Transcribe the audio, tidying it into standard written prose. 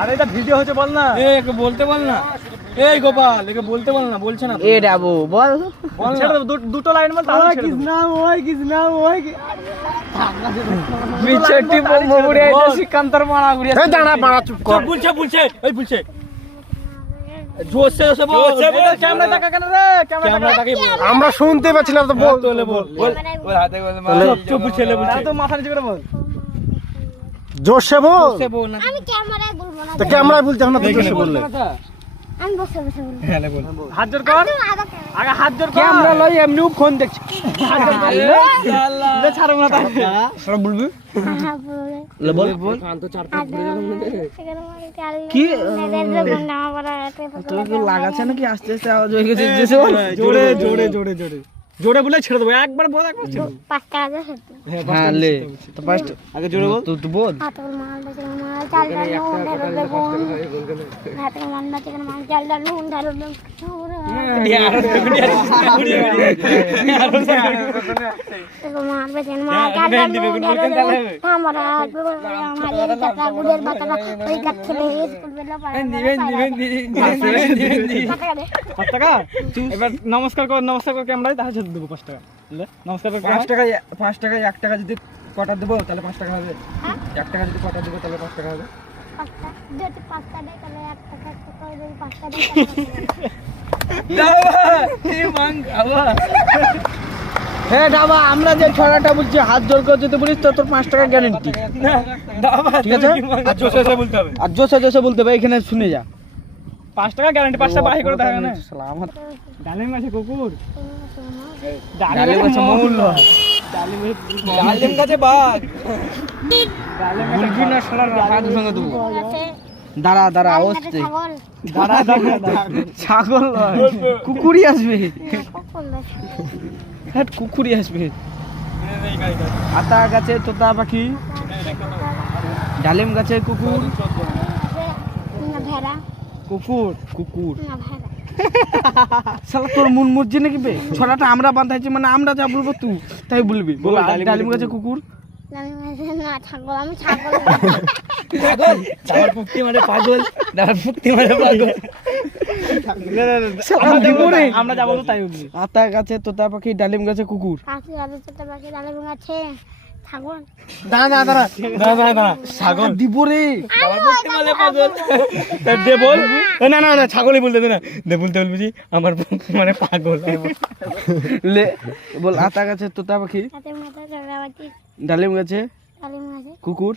আরে এটা ভিডিও হচ্ছে বল না। একে বলতে বল না। এই গোপাল একে বলতে বল না, বলছে না। এ ডাবু বল বল ছেড়ে দেব, দুটো লাইন বল তাহলে ছেড়ে দেব। বিচ্ছেটি মগুড়ে এসে সিকান্তর মারা গুড়িয়া এই দাঁড়া মারা চুপ কর। বলছে ওই বলছে জোরসে জোরসে বল। ক্যামেরা তাকা কেন রে? ক্যামেরা তাকিয়ে বল। আমরা শুনতে পাচ্ছি না তো বল। তোলে বল বল হাতে বল। চুপ ছেলে বলছে। তো মাথা নিচে করে বল। জোরসে বল। জোরসে বল না। আমি ক্যামেরায় বলবো না। তো ক্যামেরায় বলতে হবে না, তুই জোরসে বললে। আমি বসে বসে বলবো। হ্যাঁ বল। হাত জোর কর, আগে হাত জোর কর। ক্যামেরা লই এমনি ফোন দেখছি লে ছাড়ো না তাই। সব বলবি হ্যাঁ বলে। লে বল বল কি তোর কি লাগাছে নাকি আস্তে আস্তে আওয়াজ হয়ে গেছে যে বল জোরে জোরে জোরে জোরে জোরে বলে ছেড়ে দেবো, একবার বল একবার ছেড়ে দেবো। 5 টাকা আছে। হ্যাঁ লে তো ফার্স্ট আগে জোরে বল। তুই বল হাতের মাল বেচে মাল চাল ডাল নুন ঢেলো বেগুন। হাতের মাল বেচে মাল চাল ডাল নুন ঢেলো বেগুন। দেখো মাল বেচে মাল চাল ডাল নুন ঢেলো বেগুন। আমরা আমার টাকা গুড়ের বাতাটা ওই কাট খেলে স্কুল বেলা পারে। পাঁচ টাকা এবার নমস্কার কর, নমস্কার কর ক্যামেরায়, তাহলে ছেড়ে দেবো 5 টাকা। লে নমস্কার কর। 5 টাকায় 1 টাকা যদি কটা দেবো তাহলে 5 টাকা হবে। 1 টাকা যদি কটা দেবো তাহলে 5 টাকা হবে। 5 টাকা যদি 5 টাকা দেয় তাহলে 1 টাকা করে যদি 5 টাকা দেয় হ্যাঁ ডাবা আমরা যে ছড়াটা বলছি হাত জোর করে যদি বলিস তো তোর 5 টাকা গ্যারান্টি ঠিক আছে। আর জোরসে জোরসে বলতে হবে। আর জোসে জোসে বলতে হবে, এখানে শুনে যা 5 টাকা গ্যারান্টি, 5 টাকা বাহি করে দেখা না। সালামাত ডালিম আছে কুকুর, ডালিম আছে মৌল ডালিম গাছে বাঘ। মুরগি না শালা হাত ভেঙে দেবো। আছে দাঁড়া দাঁড়া ছাগল অস্তে দাঁড়া দাঁড়া ছাগল নয়, কুকুরই আসবে। কখন বেশি হ্যাঁ কুকুরই আসবে। আতা গাছে তোতা পাখি, ডালিম গাছে কুকুর, না ভেড়া কুকুর কুকুর। না ভেড়া শালা তোর মন মর্জি নাকি বে? ছড়াটা আমরা বাঁধাইছি মানে আমরা যা বলবো তুই তাই বলবি। বল ডালিম গাছে কুকুর, না ছাগল আমি ছাগল ছাগল ফুক্তি মারে পাগল, ডাল ফুক্তি মারে পাগল। আমরা যা বলবো তাই বলবি। আতা গাছে তোতা পাখি, ডালিম গাছে কুকুর। কাশি আছে তো বাকি ডালে আছে ছাগল ছাগল দিব রে। দে বল। না না না ছাগলই বলতে দে না, দে বলতে বলবি আমার মানে পাগল। লে বল আতা গাছে তোতা পাখি, হাতের মাথা চড়াবাতি ডালিম গাছে ডালিম আছে কুকুর,